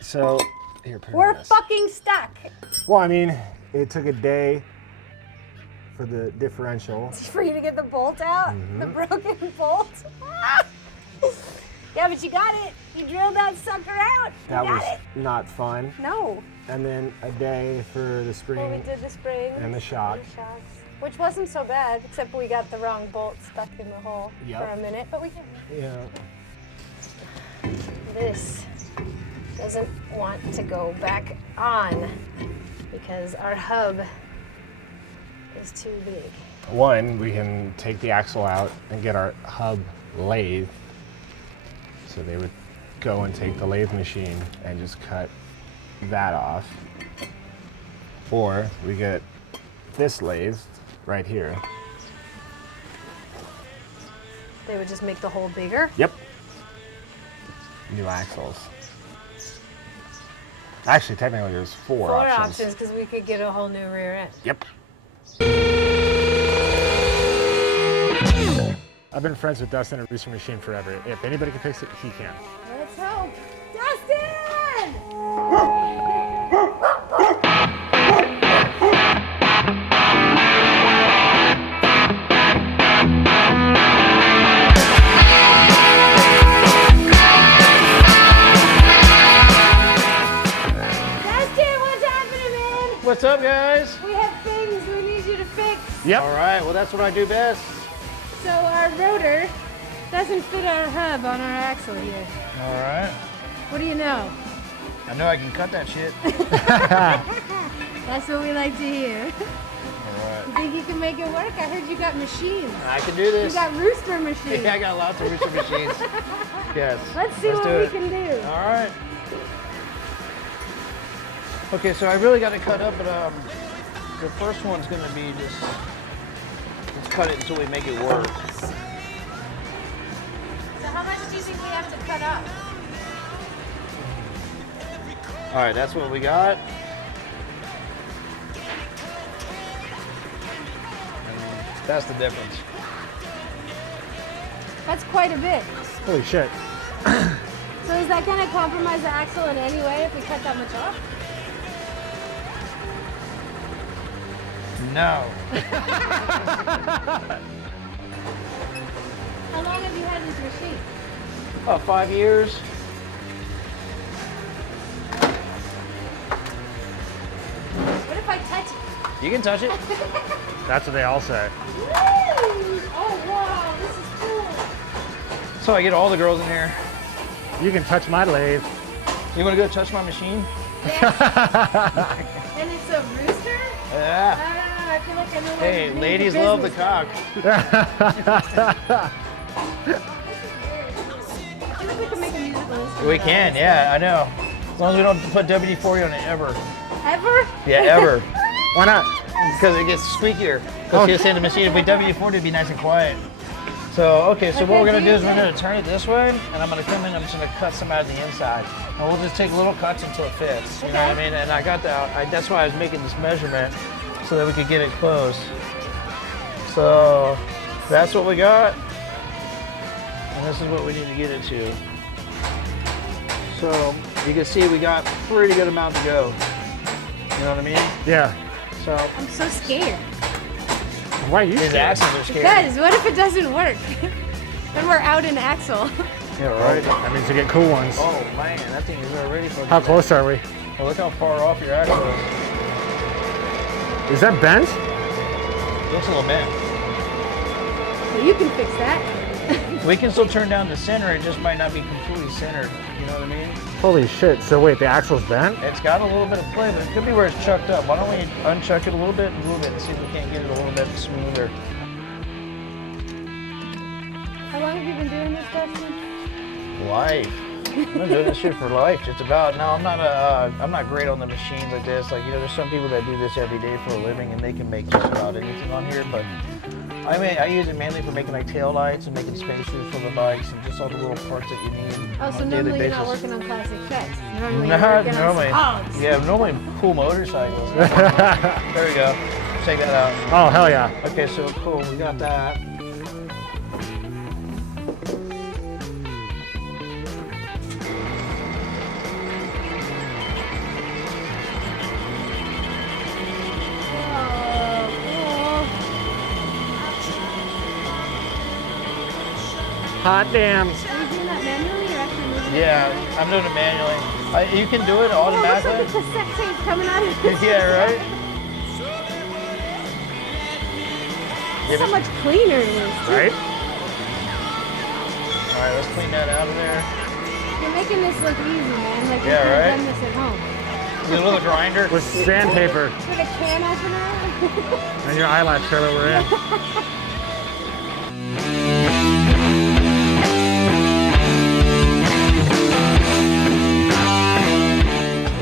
So, here, put it We're on this. fucking stuck. Well, I mean, it took a day for the differential. For you to get the bolt out? The broken bolt? Yeah, but you got it. You drilled that sucker out. That you got was it. not fun. No. And then a day for the spring. Well, we did the spring. And the shock. And the shocks, which wasn't so bad, except we got the wrong bolt stuck in the hole for a minute. But we can. Yeah. This doesn't want to go back on because our hub is too big. One, we can take the axle out and get our hub lathed. So they would go and take the lathe machine and just cut that off. Or we get this lathe right here. They would just make the hole bigger? Yep. New axles. Actually, technically there's four options. Because we could get a whole new rear end. Yep. I've been friends with Dustin at Rooster Machine forever. If anybody can fix it, he can. Let's hope. Dustin! What's up, guys? We have things we need you to fix. Yep. All right, well, that's what I do best. So our rotor doesn't fit our hub on our axle here. All right. What do you know? I know I can cut that shit. That's what we like to hear. All right. You think you can make it work? I heard you got machines. I can do this. You got Rooster machines. Yeah, I got lots of Rooster machines. Yes. Let's see what we can do. All right. Okay, so I really got to cut up, but the first one's going to be just, let's cut it until we make it work. So how much do you think we have to cut up? All right, that's what we got. And that's the difference. That's quite a bit. Holy shit. So is that going to compromise the axle in any way if we cut that much off? No. How long have you had this machine? About 5 years. What if I touch it? You can touch it. That's what they all say. Woo! Oh wow, this is cool. So I get all the girls in here. You can touch my lathe. You want to go touch my machine? And it's a Rooster? Yeah. I feel like I know what Hey, to do ladies with love the business cock. now. I feel like we can make a musical instrument. We can, yeah, I know. As long as we don't put WD-40 on it ever. Ever? Yeah, ever. Why not? Because it gets squeakier. Because she was saying the machine, if we WD-40, it'd be nice and quiet. So, okay, so what we're going to do is we're going to turn it this way, and I'm going to come in, I'm just going to cut some out of the inside. And we'll just take little cuts until it fits. You know what I mean? And I got that, that's why I was making this measurement, so that we could get it close. So, that's what we got. And this is what we need to get it to. So, you can see we got a pretty good amount to go. You know what I mean? Yeah. So, I'm so scared. Why are you these scared? axles are scary. Because what if it doesn't work? Then we're out in axle. Yeah, right. That means you get cool ones. Oh man, that thing is already fucking. How close are we? Well, look how far off your axle is. Is that bent? It looks a little bent. Well, you can fix that. We can still turn down the center, it just might not be completely centered. You know what I mean? Holy shit. So wait, the axle's bent? It's got a little bit of play, but it could be where it's chucked up. Why don't we unchuck it a little bit, and see if we can't get it a little bit smoother. How long have you been doing this, Dustin? Life. I've been doing this shit for life, just about. Now, I'm not great on the machines like this. Like, you know, there's some people that do this every day for a living, and they can make just about anything on here, but I mean, I use it mainly for making like tail lights and making spacers for the bikes and just all the little parts that you need Oh, so on a daily normally you're basis. not working on classic Chevs. Normally Not you're working normally. on Spogs. Yeah, normally cool motorcycles. There we go. Check that out. Oh, hell yeah. Okay, so cool. We got that. Hot damn. Are you doing that manually or actually moving it? Yeah, I'm doing it manually. You can do it Oh, looks automatically. like the cassette tape coming out of it. Yeah, right? So much cleaner it is. Right? All right, let's clean that out of there. You're making this look easy, man. Like you Yeah, could have right? done this at home. A little grinder. With sandpaper With a can opener. and your eyelash curler we're in.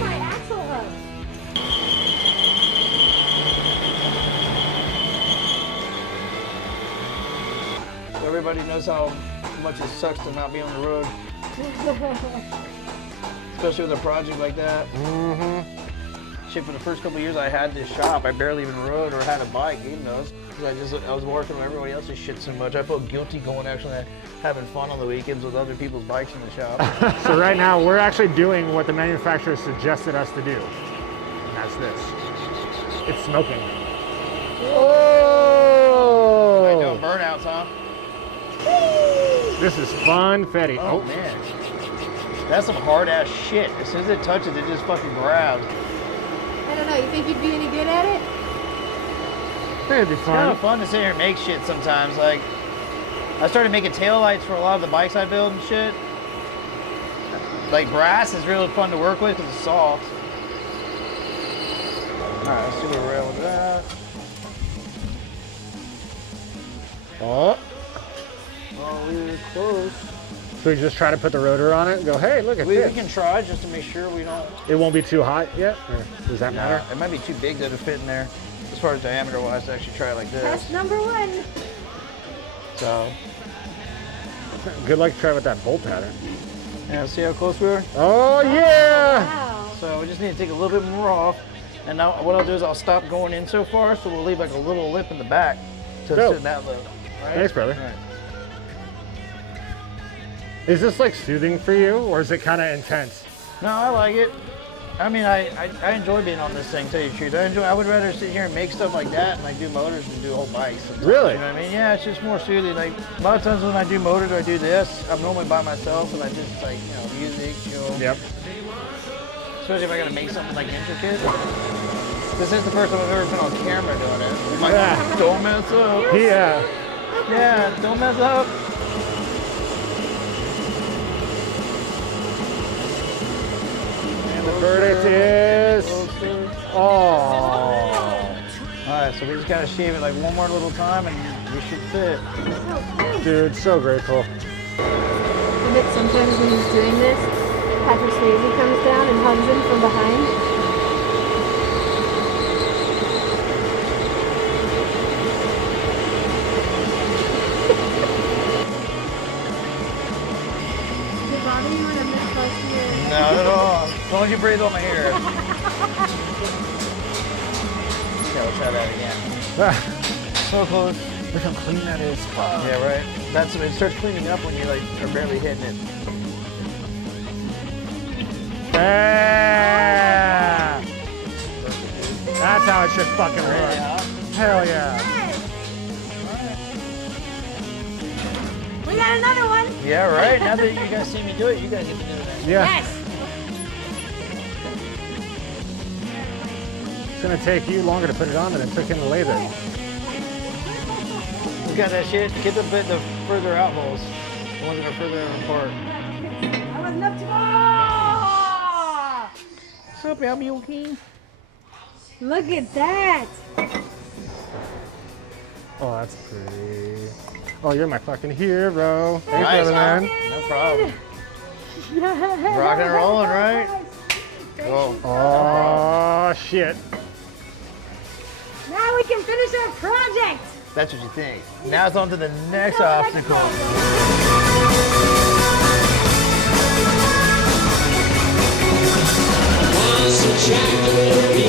My axle hub. Everybody knows how much it sucks to not be on the road, especially with a project like that. Mm-hmm. Shit, for the first couple of years I had this shop, I barely even rode or had a bike, even knows. Because I was working on everybody else's shit so much. I felt guilty going actually having fun on the weekends with other people's bikes in the shop. So right now we're actually doing what the manufacturer suggested us to do. And that's this. It's smoking. I Oh! doing burnouts, huh? This is fun, Fetty. Oh man, that's some hard ass shit. As soon as it touches, it just fucking grabs. I don't know. You think you'd be any good at it? It'd be It's kind fun. of fun to sit here and make shit sometimes. Like, I started making taillights for a lot of the bikes I build and shit. Like, brass is really fun to work with because it's soft. Alright, let's see where we're at with that. Oh. Oh, we're close. So we just try to put the rotor on it and go, hey, look at We this. can try just to make sure we don't. It won't be too hot yet? Or does that matter? It might be too big to fit in there as far as diameter wise to actually try it like this. Test number 1. So, Good luck trying with that bolt pattern. yeah, see how close we are? Oh, yeah! Wow. So we just need to take a little bit more off. And now what I'll do is I'll stop going in so far, so we'll leave like a little lip in the back to Dope. sit in that lip. Right? Thanks, brother. All right. Is this like soothing for you, or is it kind of intense? No, I like it. I mean, I enjoy being on this thing, to tell you the truth. I would rather sit here and make stuff like that and like do motors and do whole bikes. Sometimes, Really? You know what I mean? Yeah, it's just more soothing. Like a lot of times when I do motors or I do this, I'm normally by myself and I just like, you know, music, chill. Yep. Especially if I gotta make something like intricate. This is the first time I've ever been on camera doing it. I'm like, Yeah. don't mess up. Yeah. Yeah, don't mess up. And the verdict is, oh. Alright, so we just gotta shave it like one more little time and we should fit. Dude, so grateful. And it sometimes when he's doing this, Patrick Swayze comes down and hugs him from behind. Did it bother you when I missed last year? Not at all. As long as you breathe on my hair. Okay, we'll try that again. So close. Look how clean that is. Yeah, right. That's it starts cleaning up when you like are barely hitting it. Yeah. That's how it should fucking work. Hell yeah. We got another one. Yeah, right. Now that you guys see me do it, you guys get to do it. Yeah. Yes. It's gonna take you longer to put it on than it took him to lathe it. You got that shit. Get the further out holes. The ones that are further apart. I wasn't up to. What's up, Abby? You okay? Look at that. Oh, that's pretty. Oh, you're my fucking hero. Thanks, Nice, brother, huh? man. No problem. Rocking and rolling, right? Cool. Oh, shit. Now we can finish our project. That's what you think. Now it's on to the next obstacle. Was a child, the